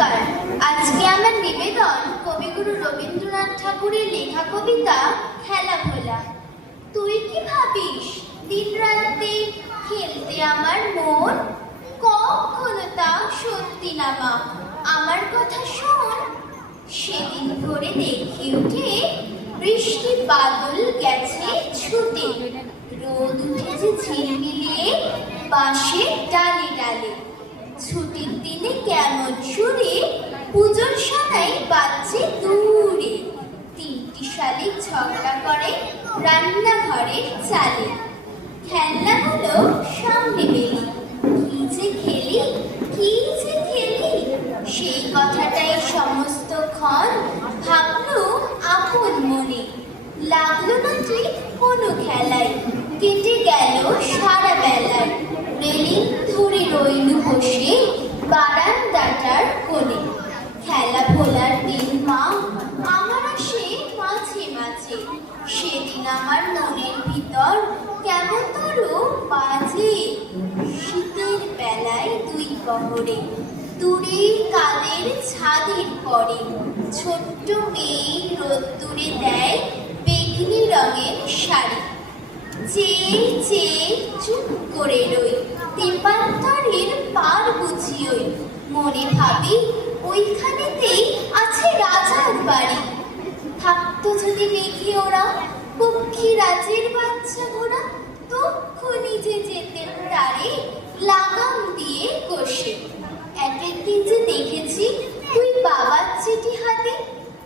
নমস্কার। আজকে আমার নিবেদন কবিগুরু রবীন্দ্রনাথ ঠাকুরের লেখা কবিতা খেলা ভোলা। তুই কি ভাবিস দিন রাতে খেলতে আমার মন? কখনো তা সত্যি না মা, আমার কথা শোন। সেদিন ভোরে দেখি উঠে বৃষ্টি বাদল গেছে ছুটে, রোদ উঠেছে ঝিলমিলিয়ে বাঁশের ডালে ডালে। ছুটির দিনে কেমন সুরে পুজোর সানাই বাজছে দূরে। তিনটি শালিক ঝগড়া করে রান্নাঘরের চালে। খেলনা হলো সামনে বেলি, কি যে খেলি কি যে খেলি। সেই কথাটাই সমস্ত ক্ষণ ভাবলো আপন মনে। লাগলো না ঠিক কোনো খেলায়, কেটে গেল সারা বেলায়। রেলিং ধরে রইল বসে বারান্দাটার কোণে। খেলা ভোলার দিন মা আমার আসে মাঝে মাঝে। সেদিন আমার মনের ভিতর কেমন তরু বাজে। শীতের বেলায় দুই পহরে দূরে কাদের ছাদের পরে, ছোট্ট মেয়ে রোদ্দুরে দেয় বেগনি রঙের শাড়ি। চেয়ে চেয়ে চুপ করে রই, তেপান্তরের পার বুঝিওই। মনে ভাবি ওইখানেতেই আছে রাজার বাড়ি। থাকতো যদি দেখি ওরা পক্ষী রাজের বাচ্চা ঘোড়া, তক্ষুনি যে যেতেন তারে লাগাম দিয়ে কষে। এক একদিন যে দেখেছি তুই বাবার চিঠি হাতে,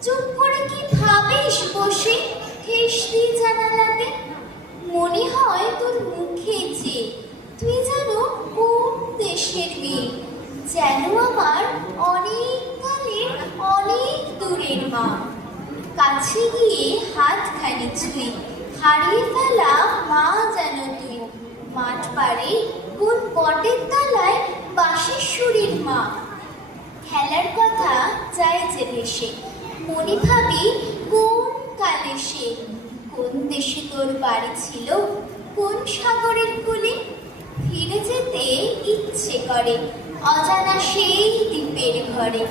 চুপ করে কি ভাবিস বসে ঠেস দিয়ে জানালাতে। মনে হয় তোর মুখে যে তুই যেন কোন দেশের মেয়ে, যেন আমার অনেক কালের অনেক দূরের মা। কাছে গিয়ে হাতখানি ছুঁই, হারিয়ে ফেলা মা যেন তুই। মাঠ পাড়ে কোন বটের তলায় বাঁশের সুরের মা। খেলার কথা যায় যে ভেসে, মনে ভাবি কোন কালে সে। কোন দেশে তোর বাড়ি ছিল, কোন সাগরের কূলে। ফিরে যেতে ইচ্ছে করে অজানা সেই দ্বীপের ঘরে।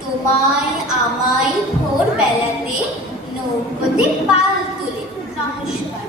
তোমায় আমায় ভোর বেলাতে নৌকোতে পাল তুলে। নমস্কার।